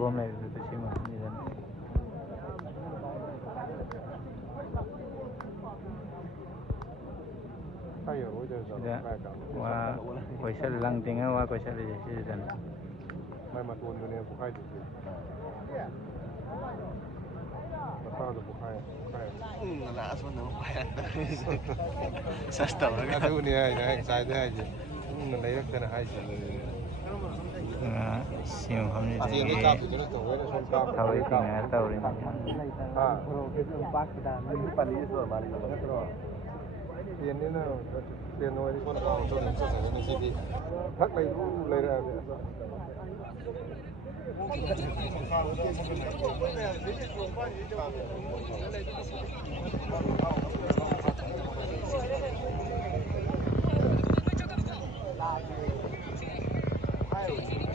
gom này tôi xem mà như thế này và quay xe lăng tiếng á quay xe là gì thế này mai mà tuần này cũng khai được mà sao được cũng khai là số nữa phải sao tao cái thứ này sai thế này gì mình lấy cái này hay siêu không như thế tao ấy thì ngã tao đi tiền đấy là tiền thôi thì con nào cho mình sẽ phải gì đi thắc lấy lấy ra Ai